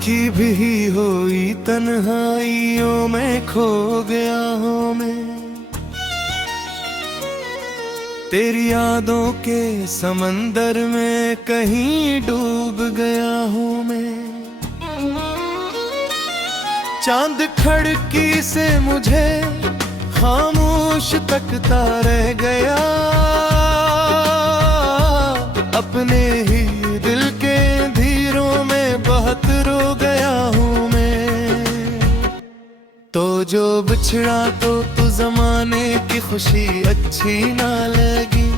की भी हुई तन्हाइयों में खो गया हूँ मैं। तेरी यादों के समंदर में कहीं डूब गया हूँ मैं। चांद खिड़की से मुझे खामोश तकता रह गया। अपने ही दिल के धीरों में बहुत रो गया हूँ मैं। तो जो बिछड़ा तो जमाने की खुशी अच्छी ना लगी।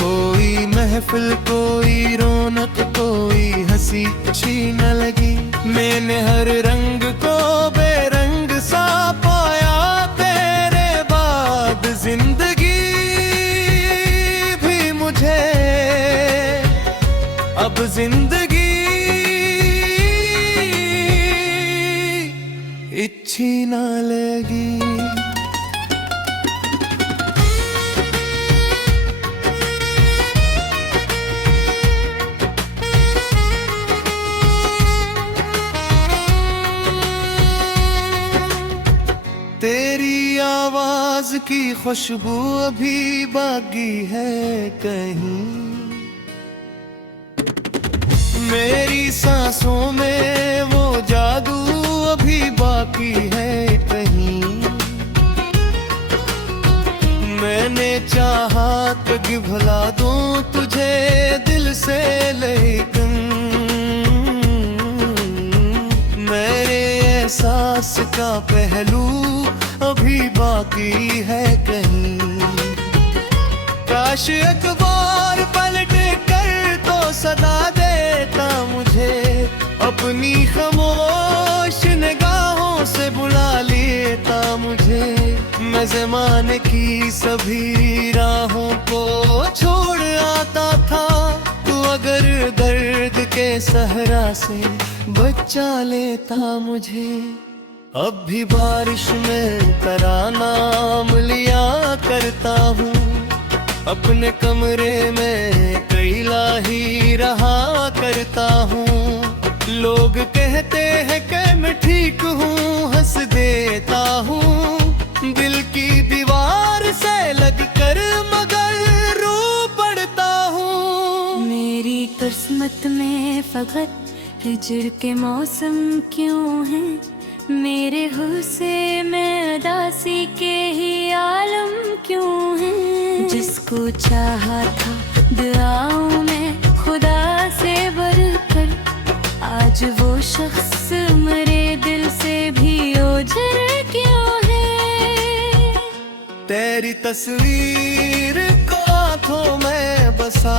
कोई महफिल कोई रौनक कोई हंसी अच्छी न लगी। मैंने हर रंग को बेरंग सा पाया तेरे बाद। जिंदगी भी मुझे अब जिंदगी अच्छी ना लगी। तेरी आवाज की खुशबू अभी बाकी है कहीं। मेरी सांसों में वो जादू अभी बाकी है कहीं। मैंने चाहा कि भुला दूं तुझे दिल से, लेकिन मेरे एहसास का पहलू अभी बाकी है कहीं। काश एक बार पलट कर तो सदा देता मुझे। अपनी खामोश निगाहों से बुला लेता मुझे। मैं ज़माने की सभी राहों को छोड़ आता था। तू अगर दर्द के सहरा से बचा लेता मुझे। अब भी बारिश में तराना लिया करता हूँ। अपने कमरे में कैला ही रहा करता हूँ। लोग कहते हैं कि मैं ठीक हूँ, हंस देता हूँ दिल की दीवार से लगकर, मगर रो पड़ता हूँ। मेरी किस्मत में फकत हिजर के मौसम क्यों हैं? मेरे हुस्से में उदासी के ही आलम क्यों हैं? जिसको चाहा था दुआओं में खुदा से बढ़कर, आज वो शख्स मेरे दिल से भी ओझल क्यों है? तेरी तस्वीर को आंखों में बसा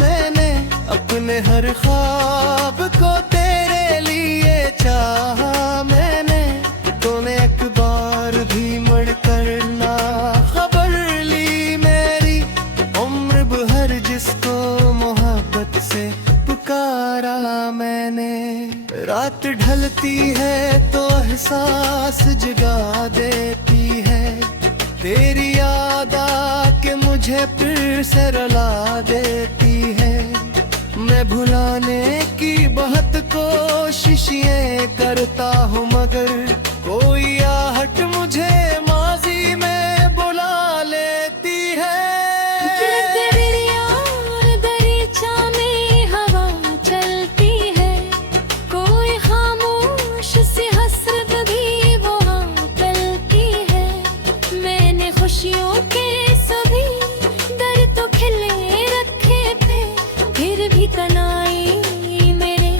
मैंने। अपने हर ख्वाब को तेरे लिए चाहा मैंने। तूने एक बार भी मुड़ कर ना खबर ली मेरी। उम्र भर जिसको मोहब्बत से पुकारा मैंने। रात ढलती है तो एहसास जगा देती है। तेरी याद आके मुझे फिर से रुला देती है। मैं भुलाने की बहुत कोशिशें करता हूँ, मगर कोई आहट मुझे माजी में बुला लेती है। दरीचा में हवा चलती है, कोई खामोश सी हसरत भी वहाँ पलती है। मैंने खुशियों के सभी दर तो खिले रखे थे, फिर भी तनाई मेरे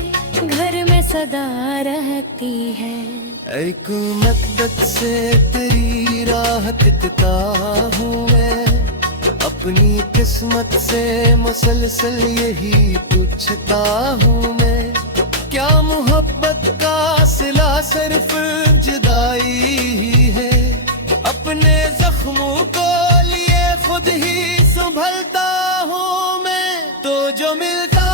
घर में सदा रहती है। एक मद्दत से तेरी राह तकता हूँ मैं। अपनी किस्मत से मुसलसल यही पूछता हूँ मैं। क्या मोहब्बत का सिला सिर्फ जुदाई ही है? अपने जख्मों को लिए खुद ही संभलता हूँ मैं। तो जो मिलता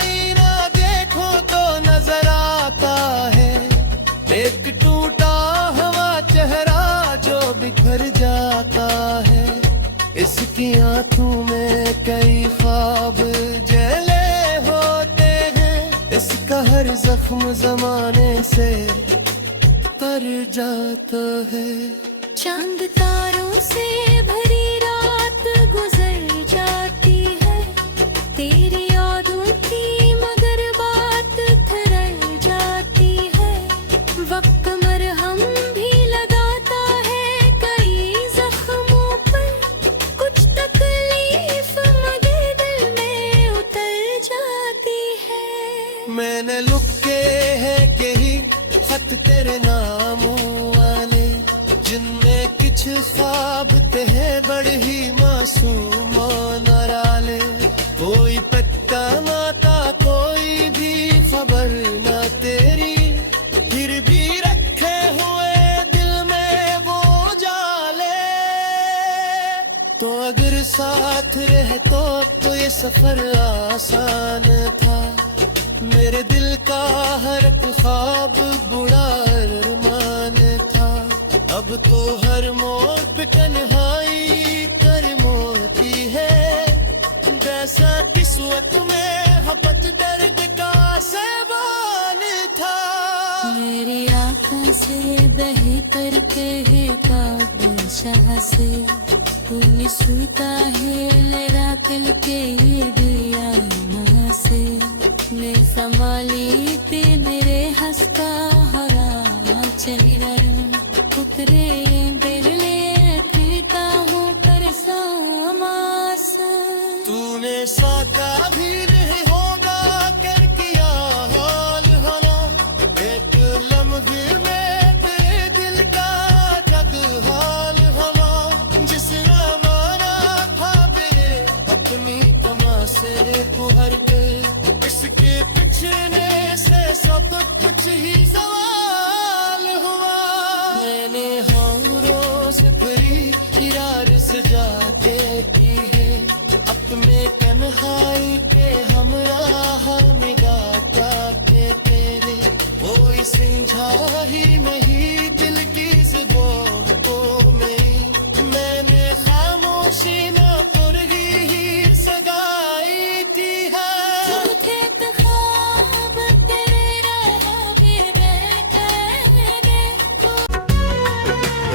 ही ना देखो तो नजर आता है। एक टूटा हुआ चेहरा जो बिखर जाता है। इसकी आंखों में कई ख्वाब जले होते हैं। इसका हर हर जख्म जमाने से तर जाता है। चांद तारों से भरी रात गुजर जाती है, तेरी यादों की मगर बात ठहर जाती है। वक्त मरहम भी लगाता है कई जख्मों पर, कुछ तकलीफ मगर दिल में उतर जाती है। मैंने लुके हैं कहीं खत तेरे नामों वाले, जिनमें कुछ ख्वाब थे बड़े ही मासूम नाले। कोई पत्ता ना था, कोई भी खबर ना तेरी, फिर भी रखे हुए दिल में वो जाले। तो अगर साथ रहे तो ये सफर आसान था, मेरे दिल का हर ख्वाब बुरा अरमान था। अब तो हर मोड़ पे तन्हाई कर मोती है, जैसा किस्मत में हपत दर्द का सवाल था। मेरी आंखों से बहे कर कहे काबिल शाह से, तूने सूता है मेरा दिल के दिया माँ से। मैं संभाली थी मेरे हंसता हरा चेहरा, उतरे बिरले फिरता हूँ कर समासा। तूने साका भी नहीं होगा कर किया हाल हरा, एक लम्हे में तेरे दिल का जग हाल हवा। जिसने मारा था मेरे अपनी तमाशे को हर के, इसके पिछने से सब कुछ ही सवाल हुआ। मैंने हारों से भरी इरार सजा के की है, अपने तन्हाई के हमराह निगाह के तेरे। कोई समझा ही नहीं दिल की ज़ुबानों में, मैंने खामोशी न तुरही ही सगाई की है।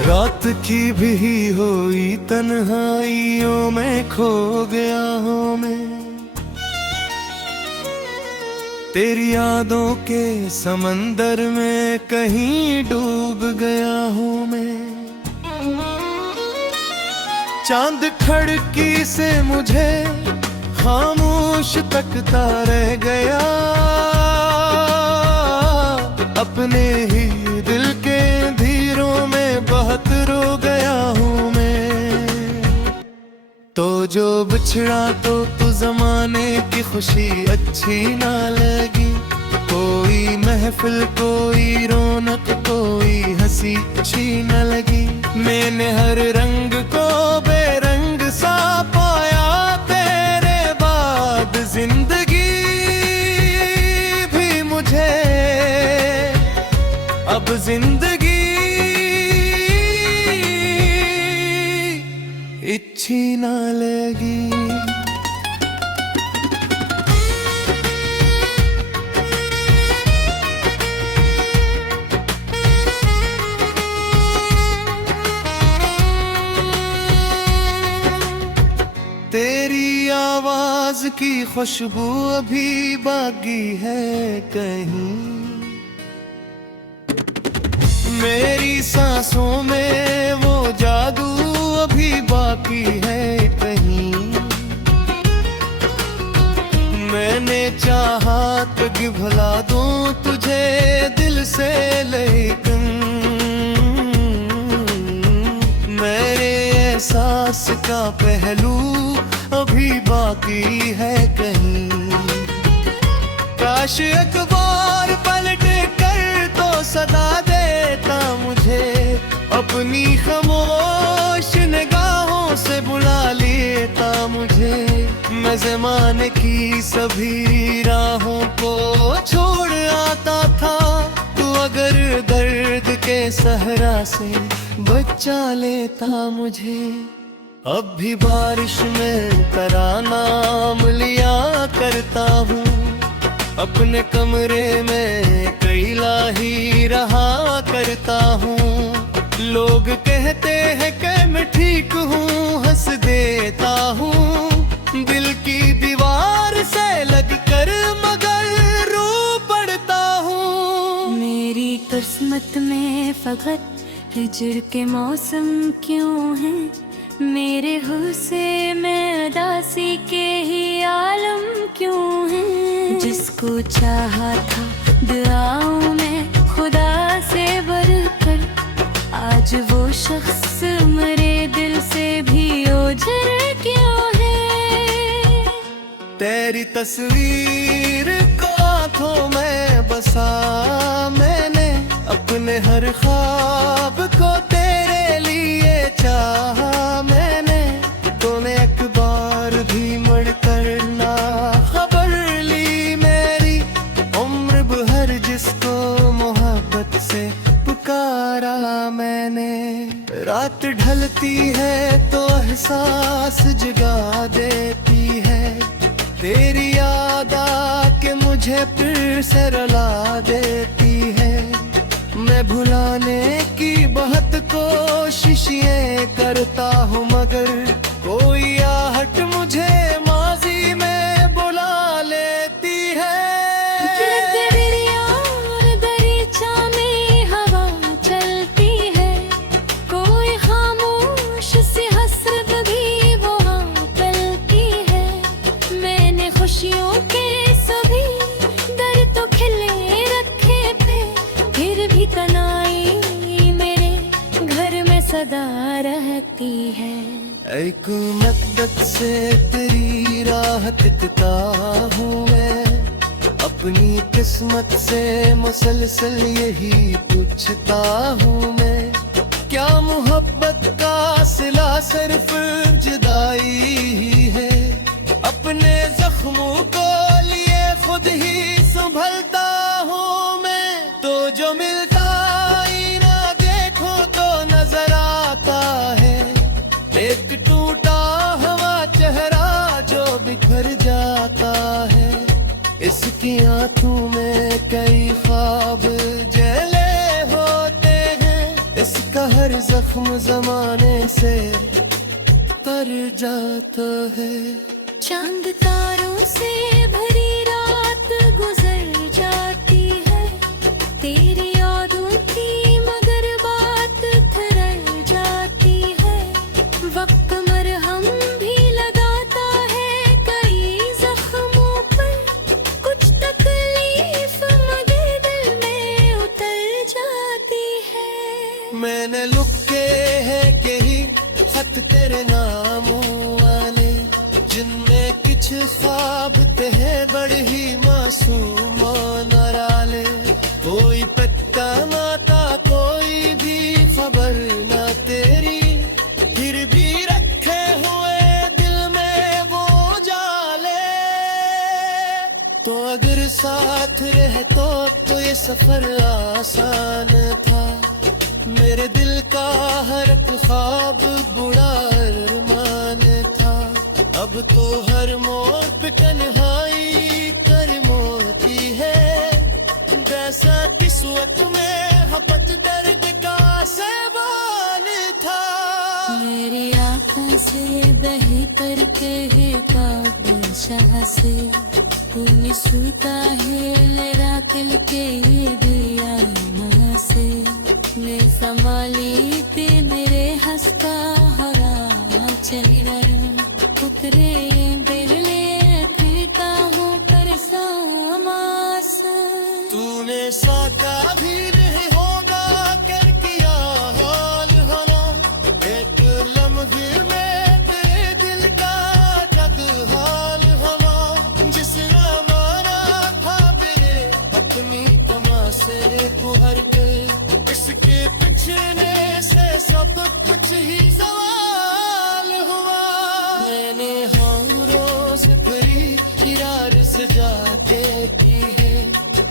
रात की भी हुई तन्हाइयों में खो गया हूँ मैं, तेरी यादों के समंदर में कहीं डूब गया हूँ मैं। चांद खिड़की से मुझे खामोश तकता रह गया, अपने ही दिल के धीरों में बहुत रो गया हूँ मैं। तो जो बिछड़ा तो जमाने की खुशी अच्छी ना लगी, कोई महफिल कोई रौनक कोई हंसी अच्छी न लगी। मैंने हर रंग को बेरंग सा पाया तेरे बाद, जिंदगी भी मुझे अब जिंदगी अच्छी ना लगी। तेरी आवाज की खुशबू अभी बाकी है कहीं, मेरी सांसों में वो जादू अभी बाकी है कहीं। मैंने चाहा तो कि भुला दूं तुझे दिल से, लेकिन मेरे एहसास का पहलू अभी बाकी है कहीं। काश अखबार पलट कर तो सदा देता मुझे, अपनी खामोश निगाहों से बुला लेता मुझे। मैं ज़माने की सभी राहों को छोड़ आता था, तू अगर दर्द के सहरा से बचा लेता मुझे। अब भी बारिश में तेरा नाम लिया करता हूँ, अपने कमरे में अकेला ही रहा करता हूँ। लोग कहते हैं कि मैं ठीक हूँ, हंस देता हूँ दिल की दीवार से लगकर, मगर रो पड़ता हूँ। मेरी किस्मत में फकत हिजर के मौसम क्यों हैं, मेरे हुस्से में उदासी के ही आलम क्यों हैं। जिसको चाहा था दुआओं में खुदा से बढ़कर, आज वो शख्स मेरे दिल से भी ओझल क्यों है। तेरी तस्वीर को आंखों में बसा मैंने, अपने हर ख्वाब को तेरे लिए चाहा मैंने। तूने एक बार भी मुड़कर ना खबर ली मेरी, उम्र भर जिसको मोहब्बत से पुकारा मैंने। रात ढलती है तो एहसास जगा देती है, तेरी याद आके मुझे फिर से रुला देती है। मैं भुलाने की बहुत कोशिशें करता हूँ, मगर कोई आहट मुझे माजी में बुला लेती है। दरिया और दरीचा में हवा चलती है, कोई खामोश सी हसरत भी वहाँ पलती है। मैंने खुशियों के सभी दर तो खिले रखे थे, फिर भी तनाई मेरे घर में सदा रहती है। एक मद्दत से तेरी राह तकता हूँ मैं, अपनी किस्मत से मुसलसल यही पूछता हूँ मैं। क्या मोहब्बत का सिला सिर्फ जुदाई ही है, अपने जख्मों को लिए खुद ही संभलता हूँ मैं। तो जो मिलता ही ना देखो तो नजर आता है, एक टूटा हुआ चेहरा जो बिखर जाता है। इसकी आंखों में कई ख्वाब जले होते हैं, इसका हर जख्म जमाने से तर जाता है। चांद तारों से भरी रात गुजर जाती है, तेरी यादों की मगर बात ठहर जाती है। वक्त मरहम भी लगाता है कई जख्मों पर, कुछ तकलीफ मगर दिल में उतर जाती है। मैंने लुके हैं कहीं खत तेरे नामों वाले, जिनमें कुछ ख्वाब थे बड़े ही मासूम नाराले। कोई पत्ता ना था, कोई भी खबर ना तेरी, फिर भी रखे हुए दिल में वो जाले। तो अगर साथ रहे तो ये सफर आसान था, मेरे दिल का हर ख्वाब बुरा अरमान था। अब तो हर मोड़ पे तन्हाई कर मोती है, जैसा किस्मत में हपत दर्द का सेवान था। मेरी आंखों से बहे कर कहे काबुल शाह से, तूने सूता है लेरा दिल के दिया मां से। मैं संभाली ते मेरे हंसता हरा चेहरा, उतरे बिरले फिरता हूँ पर सामास। तूने साका भी नहीं होगा कर किया हाल हरा, एक लम्हे में तेरे दिल का जग हाल हवा। जिसने मारा था मेरे अपनी तमाशे को हर के, इसके पिछने से सब कुछ ही सवाल हुआ। मैंने हाँ रोज भरी राज जाके की है,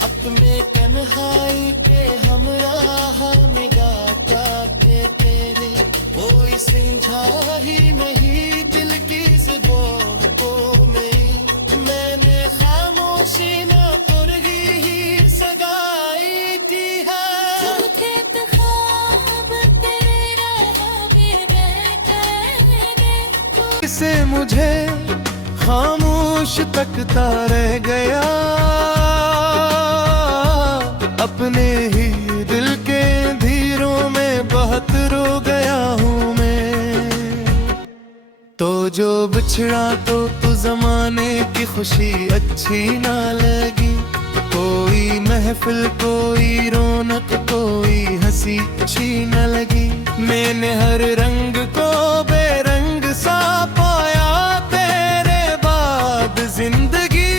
अपने तन्हाई के हमराह निगाह के तेरे। कोई समझा ही नहीं दिल की ज़ुबान को, मैंने खामोशी ना से मुझे खामोश तकता रह गया, अपने ही दिल के धीरों में बहुत रो गया हूँ मैं। तो जो बिछड़ा तो जमाने की खुशी अच्छी ना लगी, कोई महफिल कोई रौनक कोई हंसी अच्छी न लगी। मैंने हर रंग को बेरंग सा पाया, तेरे बाद जिंदगी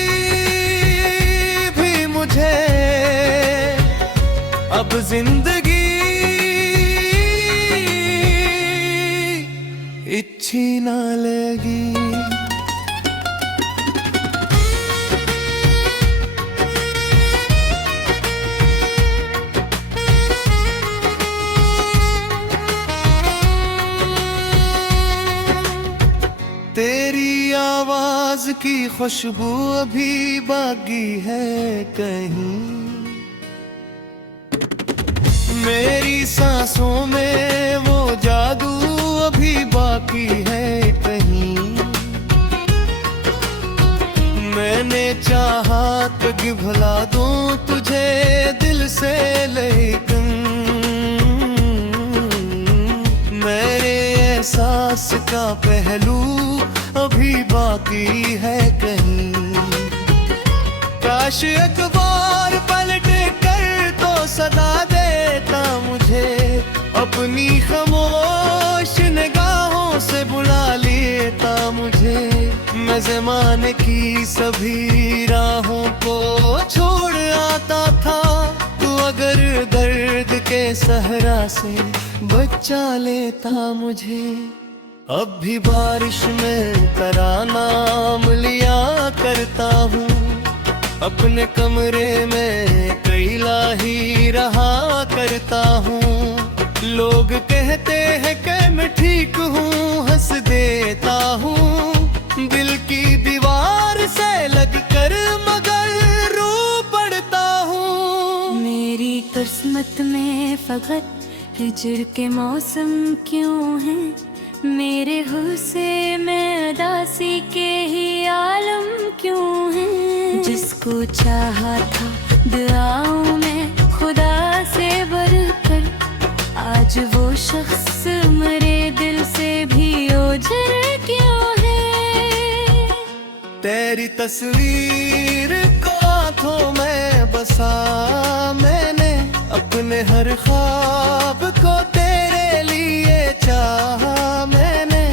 भी मुझे अब जिंदगी अच्छी ना लगी। तेरी आवाज की खुशबू अभी बाकी है कहीं, मेरी सांसों में वो जादू अभी बाकी है कहीं। मैंने चाहा तो कि भुला दूं तुझे दिल से, लेकिन मेरे एहसास का पहलू अभी बाकी है कहीं। काश अखबार पलट कर तो सदा देता मुझे, अपनी खामोश निगाहों से बुला लेता मुझे। मैं ज़माने की सभी राहों को छोड़ आता था, तू अगर दर्द के सहरा से बचा लेता मुझे। अब भी बारिश में तराना लिया करता हूँ, अपने कमरे में कैला ही रहा करता हूँ। लोग कहते हैं कि मैं ठीक हूँ, हंस देता हूँ दिल की दीवार से लगकर, मगर रो पड़ता हूँ। मेरी किस्मत में फकत हिजर के मौसम क्यों हैं, मेरे हुस्से में उदासी के ही आलम क्यों हैं। जिसको चाहा था दुआओं में खुदा से बढ़कर, आज वो शख्स मेरे दिल से भी ओझल क्यों है। तेरी तस्वीर को आंखों में बसा मैंने, अपने हर ख्वाब को तेरे लिए चाहा मैंने।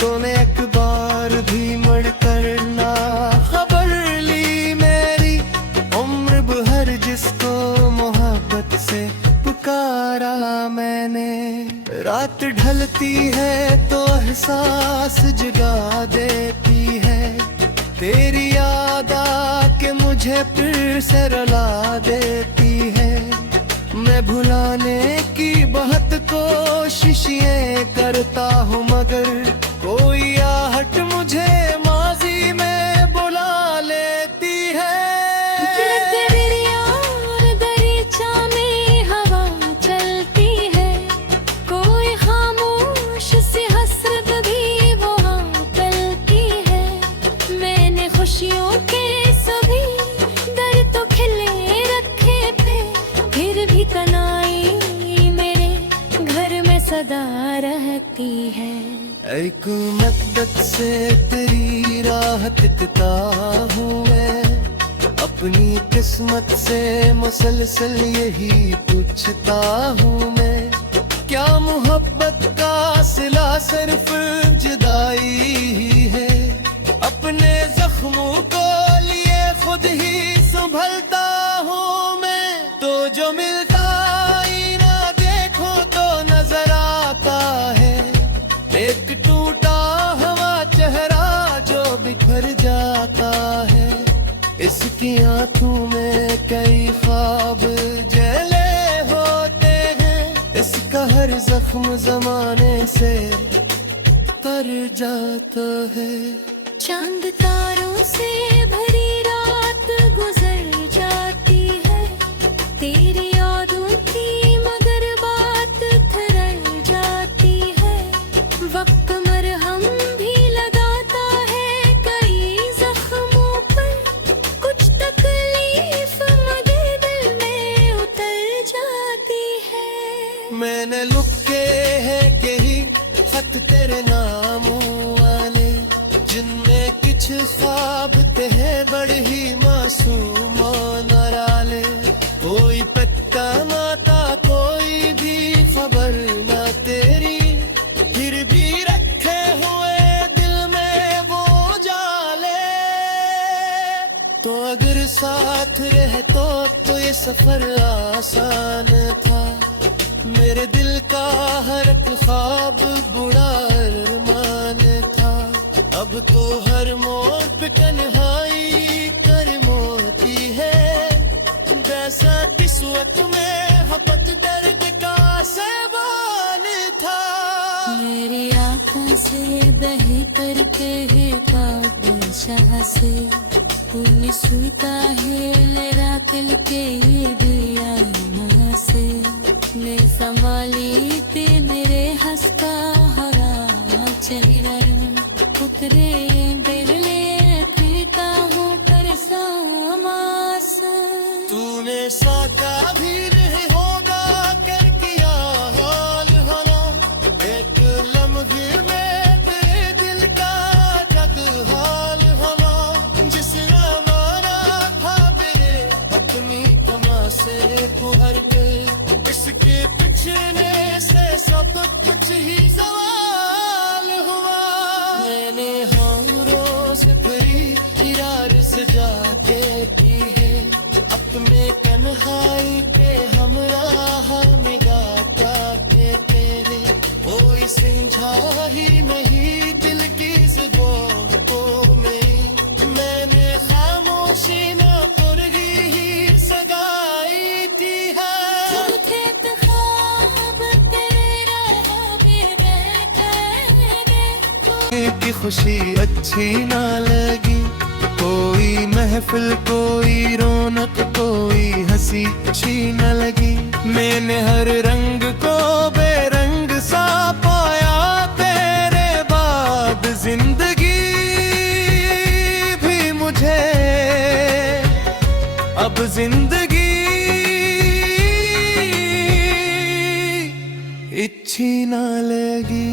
तूने एक बार भी मुड़ कर ना खबर ली मेरी, उम्र भर जिसको मोहब्बत से पुकारा मैंने। रात ढलती है तो एहसास जगा देती है, तेरी याद आके मुझे फिर से रुला देती है। मैं भुलाने की बहुत कोशिशें करता हूँ, मगर कोई आहट मुझे माजी में बुला लेती है। दरीचा में हवा चलती है, कोई खामोश सी हसरत भी वहाँ पलती है। मैंने खुशियों के सभी दर तो खिले रखे थे, फिर भी तनाई मेरे घर में सदा रहती है। एक मद्दत से तेरी राह तकता हूँ मैं, अपनी किस्मत से मुसलसल यही पूछता हूँ मैं। क्या मोहब्बत का सिला सिर्फ जुदाई ही है, अपने जख्मों को लिए खुद ही संभलता हूँ मैं। तो जो मिलता ही ना देखो तो नजर आता है, एक टूटा हुआ चेहरा जो बिखर जाता है। इसकी आंखों में कई ख्वाब जले होते हैं, इसका हर जख्म जमाने से तर जाता है। चांद तारों से भरी रात गुजर जाती है, तेरी यादों की मगर बात ठहर जाती है। वक्त मरहम भी लगा नामों वाले जिनमें कुछ ख्वाब ते है बड़ी मासूम नाराले कोई पत्ता माता कोई भी खबर ना तेरी फिर भी रखे हुए दिल में वो जाले तो अगर साथ रहे तो ये सफर आसान था मेरे दिल का हर एक ख्वाब बुरा अरमान था अब तो हर मोड़ पे तन्हाई कर मोती है जैसा किस वक्त में हपत दर्द का सेबान था मेरी आंखों से बहे करके है काबुल शाह से पुल सुता है लड़ा दिल के दिया से ने संभाली ते मेरे हंसता हरा चेहरा उतरे बिरले पीता हूँ कर समास तूने साका भी नहीं होगा कर किया हाल हला एक लम्हे में तेरे दिल का जग हाल हला जिसने मारा था तेरे अपनी कमा से तू हर के इसके पिछने से सब कुछ ही सवाल हुआ मैंने हारों से भरी इरार सजा के की है अपने तन्हाई के हमराह निगाह के तेरे कोई समझा ही नहीं दिल की ज़ुबान में मैंने खामोशी न करगी ही सगाई थी है थे तो ख्वाब तेरा भी रहते की खुशी अच्छी ना लगी कोई महफिल कोई रौनक कोई हंसी अच्छी न लगी मैंने हर रंग को बेरंग सा पाया तेरे बाद जिंदगी भी मुझे अब जिंदगी अच्छी ना लगी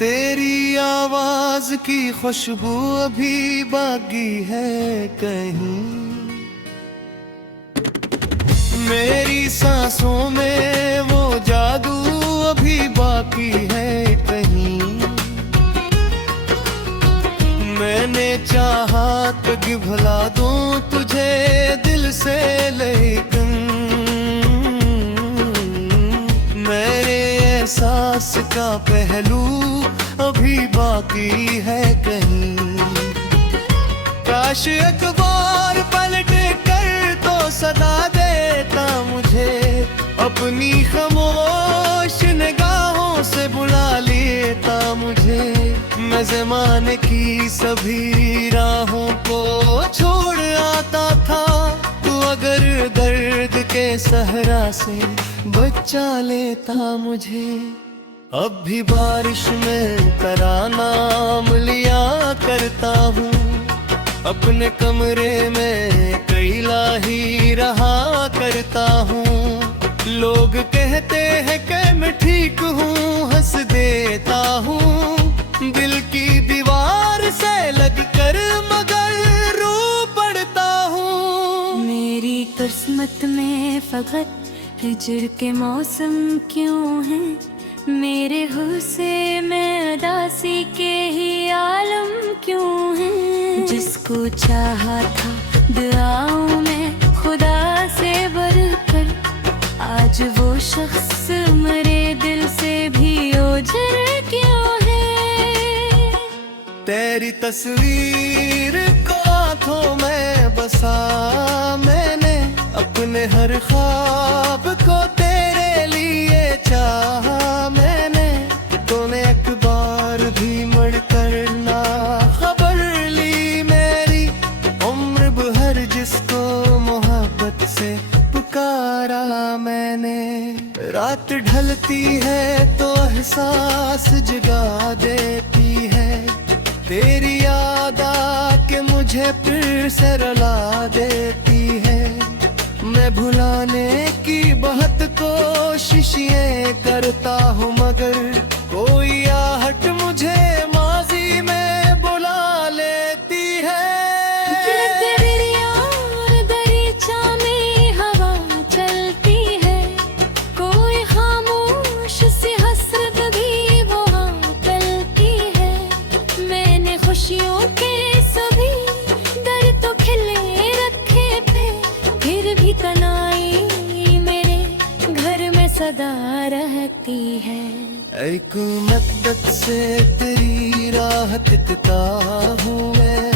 तेरी आवाज की खुशबू अभी बाकी है कहीं मेरी सांसों में वो जादू अभी बाकी है कहीं मैंने चाहा तो कि भुला दूं तुझे दिल से लेकिन मेरे एहसास का पहलू अभी बाकी है कहीं काश अखबार पलट कर तो सदा देता मुझे अपनी खामोश निगाहों से बुला लेता मुझे मैं ज़माने की सभी राहों को छोड़ आता था तू अगर दर्द के सहरा से बचा लेता मुझे अब भी बारिश में तेरा नाम लिया करता हूँ अपने कमरे में कैला ही रहा करता हूँ लोग कहते हैं कि मैं ठीक हूँ हंस देता हूँ दिल की दीवार से लगकर मगर रो पड़ता हूँ मेरी किस्मत में फकत हिजर के मौसम क्यों हैं मेरे हुस्से में उदासी के ही आलम क्यों हैं जिसको चाहा था दुआओं में खुदा से बढ़कर आज वो शख्स मेरे दिल से भी ओझल क्यों है तेरी तस्वीर को आंखों में बसा मैंने अपने हर ख्वाब को तेरे लिए चाहा मैंने तूने एक बार भी मुड़ कर ना खबर ली मेरी उम्र भर जिसको मोहब्बत से पुकारा मैंने रात ढलती है तो एहसास जगा देती है तेरी याद आके मुझे फिर से रुला देती है। मैं भुलाने की बहुत कोशिशें करता हूँ, मगर कोई आहट मुझे माजी में बुला लेती है। दरिया और दरीचा में हवा चलती है, कोई खामोश सी हसरत भी वहाँ पलती है। मैंने खुशियों के सभी दर तो खिले रखे थे, फिर भी तनाई मेरे घर में सदा रहती है। एक मद्दत से तेरी राह तकता हूँ मैं,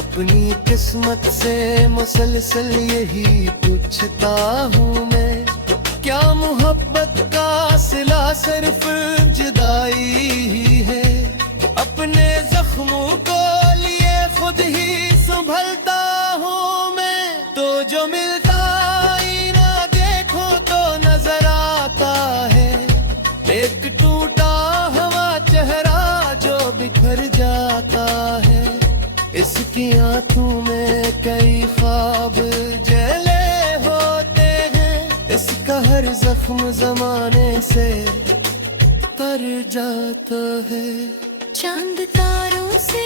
अपनी किस्मत से मुसलसल यही पूछता हूँ मैं। क्या मोहब्बत का सिला सिर्फ जुदाई ही है? अपने जख्मों को लिए खुद ही संभलता हूँ मैं। तो जो मिलता ही ना देखो तो नजर आता है, एक टूटा हुआ चेहरा जो बिखर जाता है। इसकी आंखों में कई ख्वाब जले होते हैं, इसका हर जख्म जमाने से तर जाता है। चांद तारों से